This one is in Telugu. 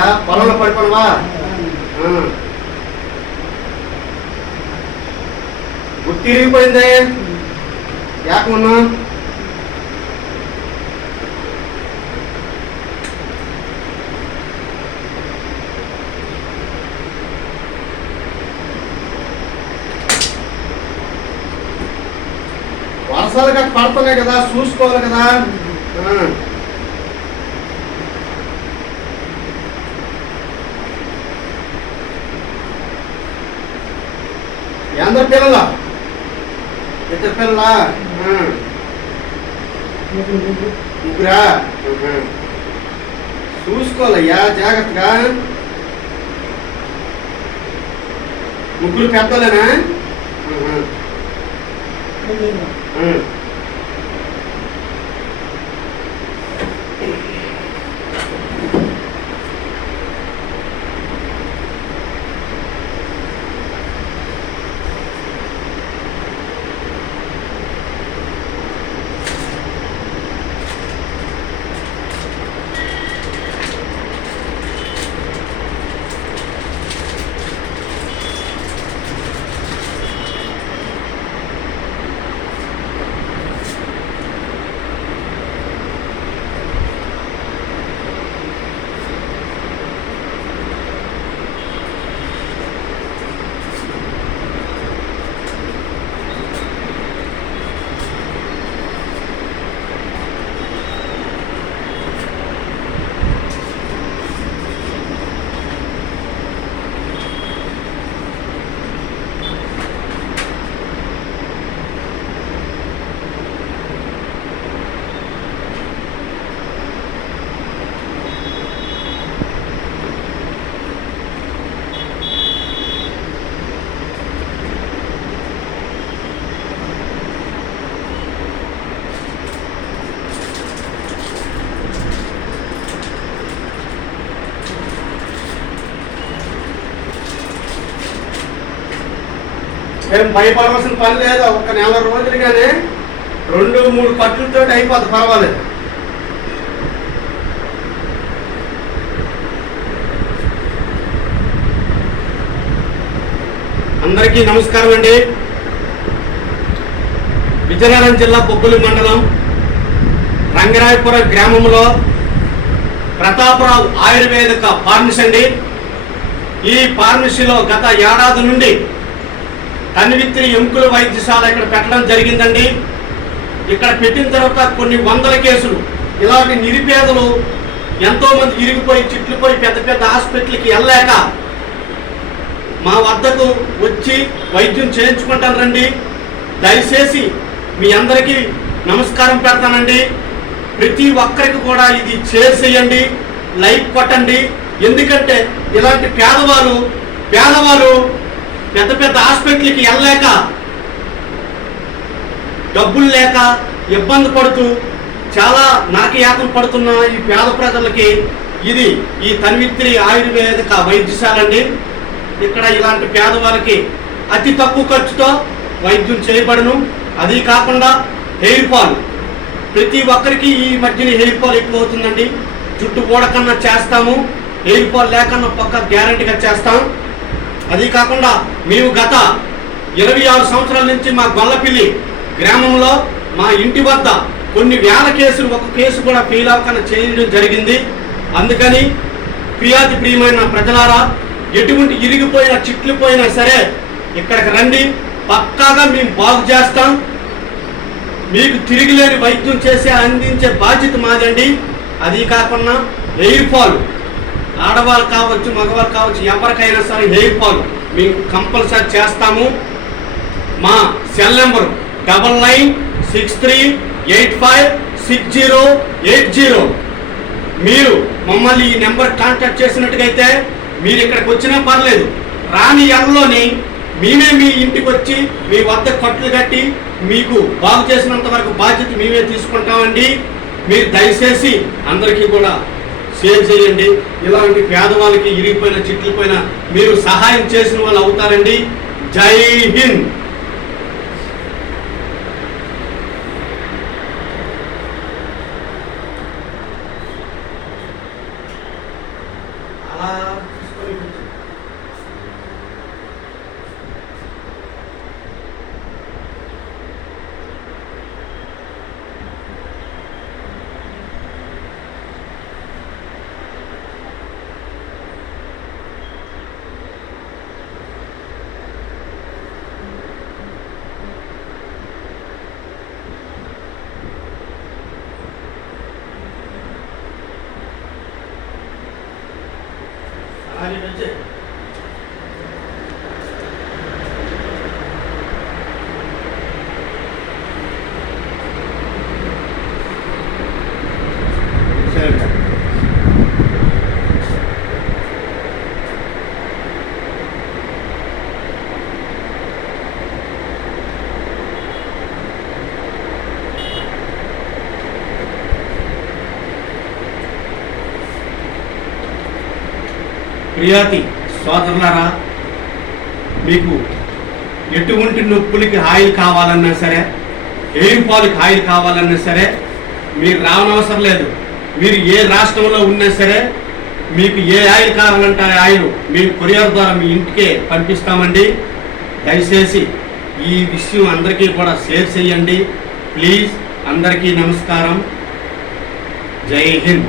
పడిపోయినాయా? పొలంలో పడిపోవా? గుర్తు తిరిగిపోయింది యాకమున్నా. వర్షాలు గట్ట పడుతున్నాయి కదా, చూసుకోవాలి కదా. ఎందరు పిల్లలా? ఇద్దరు పిల్లలా? ముగ్గురా? చూసుకోవాలయ్యా జాగ్రత్తగా. ముగ్గురు పెద్దలేనా? ఏం భయపడవలసిన పని లేదు. ఒక నెల రోజులుగానే 2-3 కట్టులతో అయిపోతుంది, పర్వాలేదు. అందరికీ నమస్కారం అండి. విజయనగరం జిల్లా బొబ్బిలి మండలం రంగరాయపురం గ్రామంలో ప్రతాపరావు ఆయుర్వేదిక ఫార్మసీ అండి. ఈ ఫార్మసీలో గత ఏడాది నుండి తన్విత్రి ఎముకల వైద్యశాల ఇక్కడ పెట్టడం జరిగిందండి. ఇక్కడ పెట్టిన తర్వాత కొన్ని వందల కేసులు ఇలాంటి నిరుపేదలు ఎంతోమంది ఇరిగిపోయి చిట్లిపోయి పెద్ద పెద్ద హాస్పిటల్కి వెళ్ళలేక మా వద్దకు వచ్చి వైద్యం చేయించుకుంటాను రండి. దయచేసి మీ అందరికీ నమస్కారం పెడతానండి. ప్రతి ఒక్కరికి కూడా ఇది షేర్ చేయండి, లైక్ కొట్టండి. ఎందుకంటే ఇలాంటి పేదవాళ్ళు పెద్ద పెద్ద హాస్పిటల్కి వెళ్ళలేక డబ్బులు లేక ఇబ్బంది పడుతూ చాలా నరకయాతన పడుతున్న ఈ పేద ప్రజలకి ఇది ఈ తన్విత్రి ఆయుర్వేదిక వైద్యశాల అండి. ఇక్కడ ఇలాంటి పేదవాళ్ళకి అతి తక్కువ ఖర్చుతో వైద్యం చేయబడును. అది కాకుండా హెయిర్ ఫాల్ ప్రతి ఒక్కరికి ఈ మధ్యన హెయిర్ ఫాల్ ఎక్కువ అవుతుందండి. జుట్టు ఊడకన్నా చేస్తాము, హెయిర్ ఫాల్ లేకన్నా పక్క గ్యారంటీగా చేస్తాం. అది కాకుండా మేము గత 26 సంవత్సరాల నుంచి మా గొల్లపిల్లి గ్రామంలో మా ఇంటి వద్ద కొన్ని వేల కేసులు, ఒక కేసు కూడా ఫెయిల్ అవ్వకుండా చేయడం జరిగింది. అందుకని ప్రియమైన ప్రజలారా, ఎటువంటి ఇరిగిపోయిన చిట్లిపోయినా సరే ఇక్కడికి రండి, పక్కాగా మేము బాగు చేస్తాం. మీకు తిరిగిలేని వైద్యం చేసి అందించే బాధ్యత మాదండి. అది కాకుండా హెయిర్ ఫాల్ ఆడవాళ్ళు కావచ్చు, మగవాళ్ళు కావచ్చు, ఎవరికైనా సరే హెయిర్ ఫాల్ మేము కంపల్సరీ చేస్తాము. మా సెల్ నెంబర్ 9963856080. మీరు మమ్మల్ని ఈ నెంబర్ కాంటాక్ట్ చేసినట్టుగైతే మీరు ఇక్కడికి వచ్చినా పర్లేదు, రాని ఎల్లోని మేమే మీ ఇంటికి వచ్చి మీ వద్ద కట్లు కట్టి మీకు బాగు చేసినంత వరకు బాధ్యత మేమే తీసుకుంటామండి. మీరు దయచేసి అందరికీ కూడా షేర్ చేయండి. ఇలాంటి పేదవాళ్ళకి ఇరిగిపోయిన చిట్లిపోయిన మీరు సహాయం చేసిన వాళ్ళు అవుతారండి. జై హింద్. ప్రియాతి సోదరులారా, మీకు ఎటువంటి నొప్పులకి ఆయిల్ కావాలన్నా సరే, ఎయిర్ పాలకి ఆయిల్ కావాలన్నా సరే మీరు రావనవసరం లేదు. మీరు ఏ రాష్ట్రంలో ఉన్నా సరే మీకు ఏ ఆయిల్ కావాలంటే ఆ ఆయిల్ మేము కొరియర్ ద్వారా మీ ఇంటికే పంపిస్తామండి. దయచేసి ఈ విషయం అందరికీ కూడా షేర్ చేయండి ప్లీజ్. అందరికీ నమస్కారం. జై హింద్.